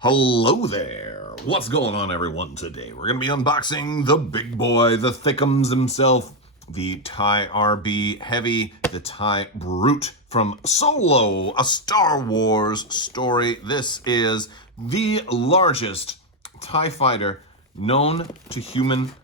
Hello there. What's going on, everyone? Today we're going to be unboxing the big boy, the thickums himself, the TIE RB Heavy, the TIE Brute from Solo, a Star Wars story. This is the largest TIE fighter known to humankind.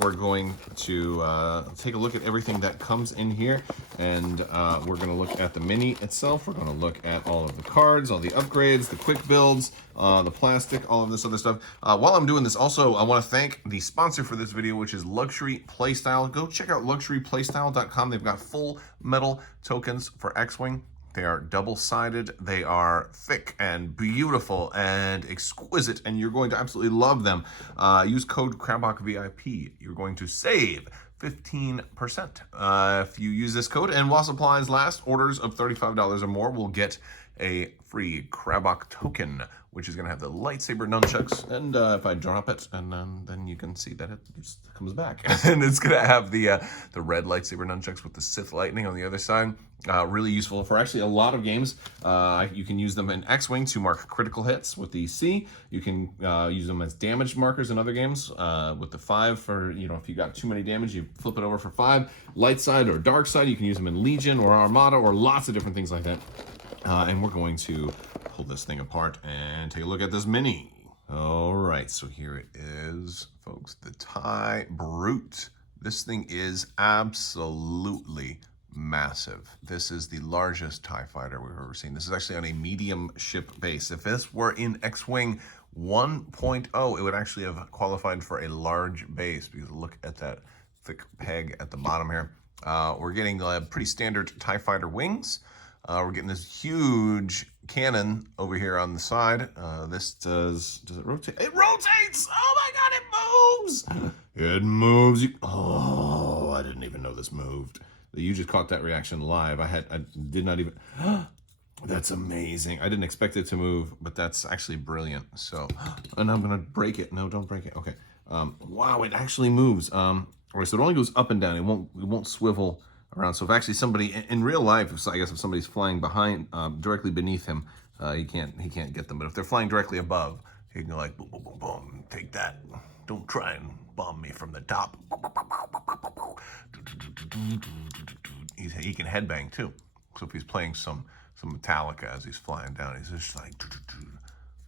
We're going to take a look at everything that comes in here, and we're going to look at the Mini itself. We're going to look at all of the cards, all the upgrades, the quick builds, the plastic, all of this other stuff. While I'm doing this, also, I want to thank the sponsor for this video, which is Luxury Playstyle. Go check out luxuryplaystyle.com. They've got full metal tokens for X-Wing. They are double-sided, they are thick and beautiful and exquisite, and you're going to absolutely love them. Use code Crabbok VIP. You're going to save 15% if you use this code, and while supplies last, orders of $35 or more will get a free Crabbok token, which is going to have the lightsaber nunchucks, and if I drop it, and then you can see that it just comes back. And it's going to have the red lightsaber nunchucks with the Sith lightning on the other side. Really useful for actually a lot of games. You can use them in X-Wing to mark critical hits with the C. You can use them as damage markers in other games with the 5 for, if you got too many damage, you flip it over for 5. Light side or dark side, you can use them in Legion or Armada or lots of different things like that. And we're going to pull this thing apart and take a look at this Mini. All right, so here it is, folks, the TIE Brute. This thing is absolutely massive. This is the largest TIE fighter we've ever seen. This is actually on a medium ship base. If this were in X-Wing 1.0, it would actually have qualified for a large base, because look at that thick peg at the bottom here. We're getting pretty standard TIE fighter wings. We're getting this huge cannon over here on the side. This does it rotate? It rotates! Oh my god, it moves! It moves. Oh, I didn't even know this moved. You just caught that reaction live. I did not even, that's amazing. I didn't expect it to move, but that's actually brilliant. So, and I'm gonna break it. No, don't break it. Okay. Wow, it actually moves. All right, so it only goes up and down. It won't swivel around. So if actually somebody in real life, I guess if somebody's flying behind, directly beneath him, he can't get them. But if they're flying directly above, he can go like boom, boom, boom, boom. Take that. Don't try and bomb me from the top. He can headbang too. So if he's playing some Metallica as he's flying down, he's just like,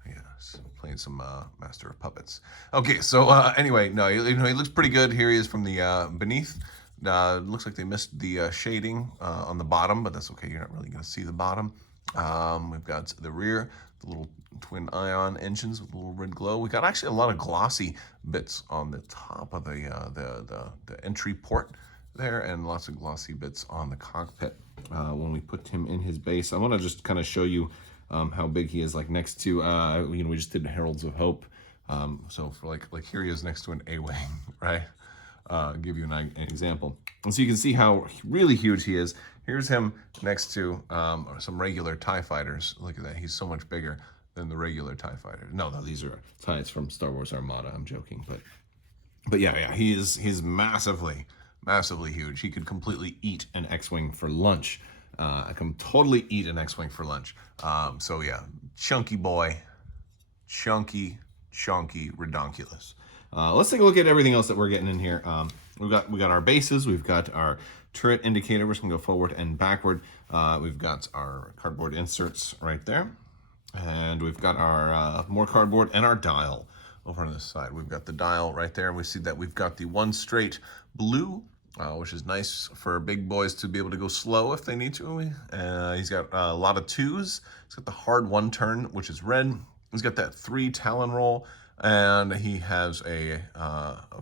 yes, playing some Master of Puppets. Okay, so anyway, no, he looks pretty good. Here he is from the beneath. It looks like they missed the shading on the bottom, but that's okay. You're not really going to see the bottom. We've got the rear, the little twin ion engines with a little red glow. We got actually a lot of glossy bits on the top of the entry port there, and lots of glossy bits on the cockpit. When we put him in his base, I want to just kind of show you how big he is. Like next to, we just did Heralds of Hope. So for like here he is next to an A-wing, right? Give you an example. And so you can see how really huge he is. Here's him next to some regular TIE fighters. Look at that. He's so much bigger than the regular TIE fighters. No, these are TIEs from Star Wars Armada. I'm joking. But yeah, he's massively huge. He could completely eat an X-Wing for lunch. I can totally eat an X-Wing for lunch. So yeah, chunky boy. Chunky, redonkulous. Let's take a look at everything else that we're getting in here. We got our bases. We've got our turret indicator. We're just gonna go forward and backward. We've got our cardboard inserts right there, and we've got our more cardboard and our dial over on this side. We've got the dial right there. We see that we've got the one straight blue, which is nice for big boys to be able to go slow if they need to. He's got a lot of 2s. He's got the hard 1 turn, which is red. He's got that 3 Talon roll. And he has a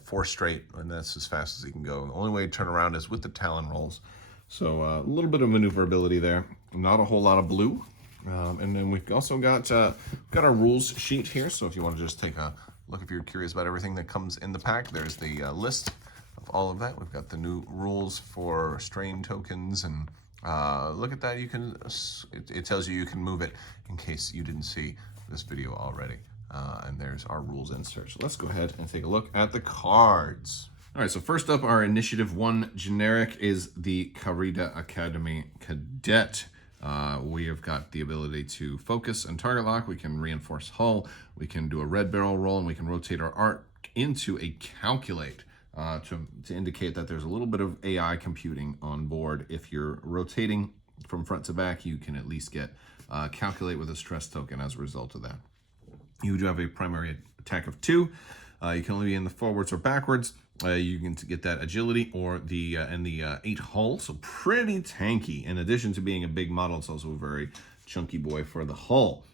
4 straight, and that's as fast as he can go. The only way to turn around is with the Talon rolls. So a little bit of maneuverability there. Not a whole lot of blue. And then we've also got our rules sheet here. So if you want to just take a look, if you're curious about everything that comes in the pack, there's the list of all of that. We've got the new rules for strain tokens, and look at that. You can it tells you can move it in case you didn't see this video already. And there's our rules insert. So let's go ahead and take a look at the cards. All right, so first up, our Initiative 1 generic is the Carida Academy Cadet. We have got the ability to focus and target lock. We can reinforce hull. We can do a red barrel roll, and we can rotate our arc into a calculate to indicate that there's a little bit of AI computing on board. If you're rotating from front to back, you can at least get calculate with a stress token as a result of that. You do have a primary attack of 2. You can only be in the forwards or backwards. You can get that agility or the 8 hull, so pretty tanky. In addition to being a big model, it's also a very chunky boy for the hull.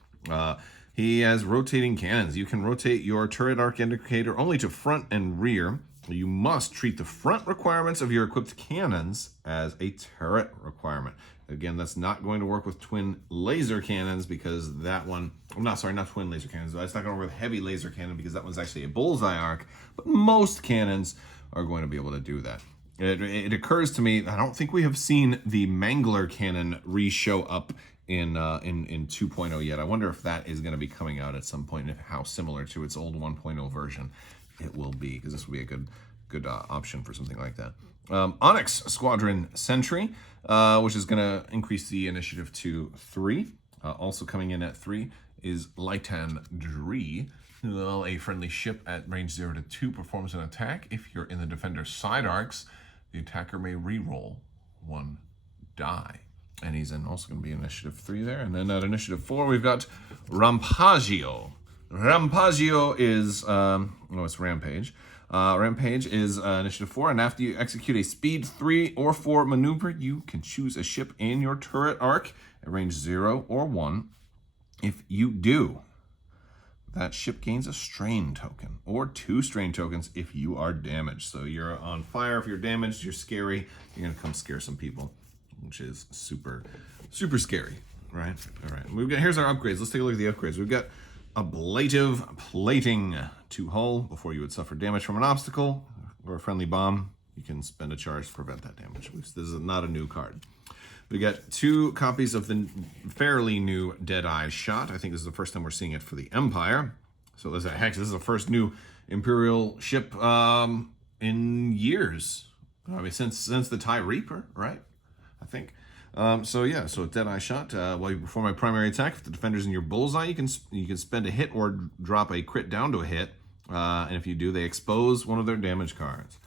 He has rotating cannons. You can rotate your turret arc indicator only to front and rear. You must treat the front requirements of your equipped cannons as a turret requirement. Again, that's not going to work with twin laser cannons because that one, not twin laser cannons. That's not going to work with heavy laser cannon because that one's actually a bullseye arc. But most cannons are going to be able to do that. It occurs to me, I don't think we have seen the Mangler cannon re-show up in 2.0 yet. I wonder if that is going to be coming out at some point, and how similar to its old 1.0 version it will be, because this would be a good option for something like that. Onyx Squadron Sentry, which is going to increase the initiative to 3. Also coming in at 3 is Lightan Dree. A friendly ship at range 0 to 2 performs an attack. If you're in the defender's side arcs, the attacker may re-roll 1 die. And he's also going to be initiative 3 there. And then at initiative 4, we've got Rampaggio. Rampaggio is, it's Rampage. Rampage is initiative 4, and after you execute a speed 3 or 4 maneuver, you can choose a ship in your turret arc at range 0 or 1. If you do, that ship gains a strain token, or 2 strain tokens if you are damaged. So you're on fire, if you're damaged, you're scary, you're gonna come scare some people, which is super, super scary, right? All right, here's our upgrades. Let's take a look at the upgrades. We've got Ablative Plating to hull. Before you would suffer damage from an obstacle or a friendly bomb, you can spend a charge to prevent that damage. This is not a new card. We got 2 copies of the fairly new Deadeye Shot. I think this is the first time we're seeing it for the Empire. So this is the first new Imperial ship in years. I mean, since the TIE Reaper, right? I think. So Deadeye Shot. While you perform a primary attack, if the defender's in your bullseye, you can spend a hit or drop a crit down to a hit. And if you do, they expose one of their damage cards.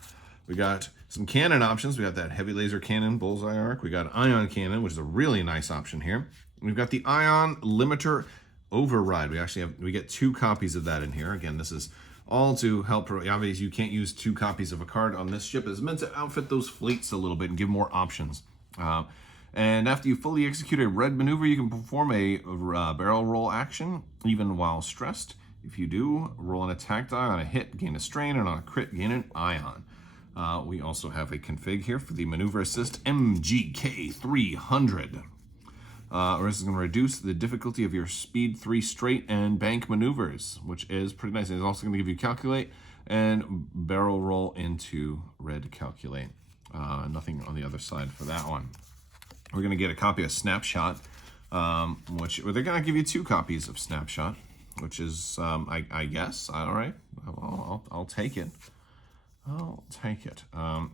We got some cannon options. We got that heavy laser cannon, bullseye arc. We got ion cannon, which is a really nice option here. We've got the ion limiter override. We get 2 copies of that in here. Again, this is all to help. Obviously, you can't use 2 copies of a card on this ship. It's meant to outfit those fleets a little bit and give more options. And after you fully execute a red maneuver, you can perform a barrel roll action, even while stressed. If you do, roll an attack die. On a hit, gain a strain, and on a crit, gain an ion. We also have a config here for the Maneuver Assist MGK 300. This is going to reduce the difficulty of your Speed 3 straight and bank maneuvers, which is pretty nice. It's also going to give you Calculate and barrel roll into red Calculate. Nothing on the other side for that one. We're going to get a copy of Snapshot, which they're going to give you 2 copies of Snapshot, which is, I guess, all right. I'll take it. I'll take it.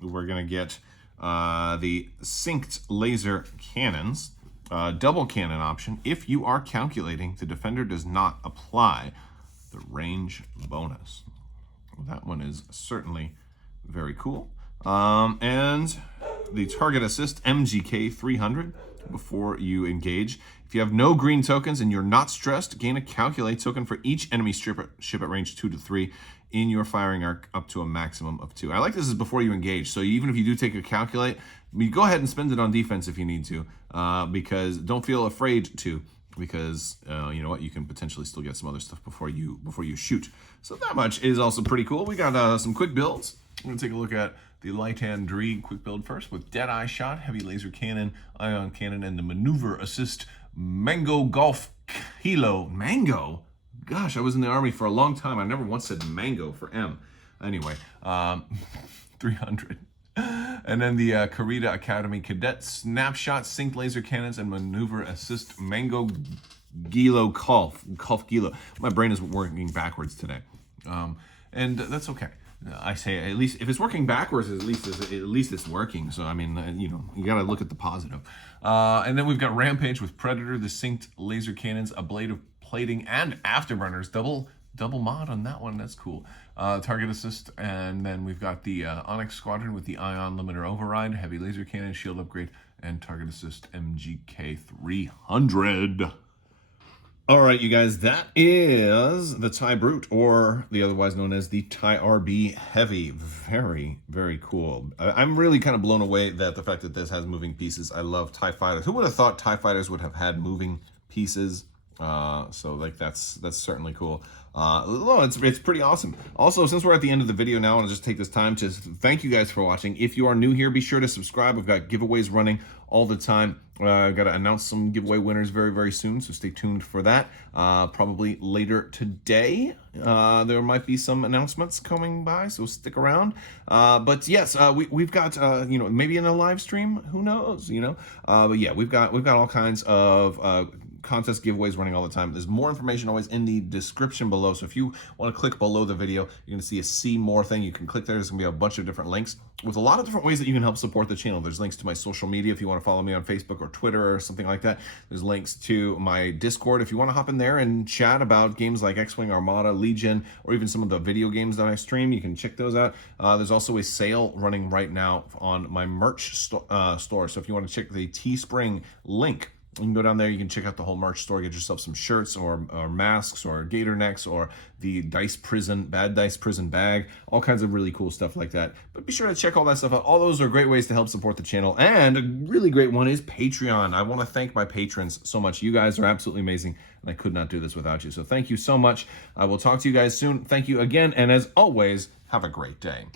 We're going to get the Synced Laser Cannons, double cannon option. If you are calculating, the defender does not apply the range bonus. Well, that one is certainly very cool. And the Target Assist MGK 300 before you engage. If you have no green tokens and you're not stressed, gain a Calculate token for each enemy ship at range 2 to 3 in your firing arc up to a maximum of 2. I like this is before you engage, so even if you do take a Calculate, you go ahead and spend it on defense if you need to, because don't feel afraid to, because you know what, you can potentially still get some other stuff before you shoot. So that much is also pretty cool. We got some quick builds. We're gonna take a look at the Lightan Dree quick build first with Deadeye Shot, Heavy Laser Cannon, Ion Cannon, and the Maneuver Assist Mango Golf Kilo. Mango? Gosh, I was in the Army for a long time. I never once said mango for M. Anyway, 300. And then the Karita Academy Cadet Snapshot, Synced Laser Cannons, and Maneuver Assist Mango Gilo Golf Gilo. My brain is working backwards today. And that's okay. I say at least if it's working backwards, at least it's working. So I mean, you got to look at the positive. And then we've got Rampage with Predator, the synced laser cannons, a blade of plating, and afterburners. Double mod on that one. That's cool. Target assist, and then we've got the Onyx Squadron with the Ion Limiter Override, heavy laser cannon, shield upgrade, and target assist MGK 300. All right, you guys, that is the TIE Brute, or the otherwise known as the TIE RB Heavy. Very, very cool. I'm really kind of blown away that the fact that this has moving pieces. I love TIE Fighters. Who would have thought TIE Fighters would have had moving pieces? So like that's certainly cool. It's pretty awesome. Also, since we're at the end of the video now, I want to just take this time to thank you guys for watching. If you are new here, be sure to subscribe. We've got giveaways running all the time. I've got to announce some giveaway winners very, very soon, so stay tuned for that. Probably later today, there might be some announcements coming by, so stick around. But yes, we've got maybe in a live stream, who knows, but yeah, we've got all kinds of contest giveaways running all the time. There's more information always in the description below. So if you want to click below the video, you're going to see a see more thing. You can click there. There's going to be a bunch of different links with a lot of different ways that you can help support the channel. There's links to my social media if you want to follow me on Facebook or Twitter or something like that. There's links to my Discord if you want to hop in there and chat about games like X-Wing, Armada, Legion, or even some of the video games that I stream. You can check those out. There's also a sale running right now on my merch store. So if you want to check the Teespring link, you can go down there, you can check out the whole merch store, get yourself some shirts or masks or gator necks or the Bad Dice Prison bag, all kinds of really cool stuff like that. But be sure to check all that stuff out. All those are great ways to help support the channel. And a really great one is Patreon. I want to thank my patrons so much. You guys are absolutely amazing, and I could not do this without you. So thank you so much. I will talk to you guys soon. Thank you again, and as always, have a great day.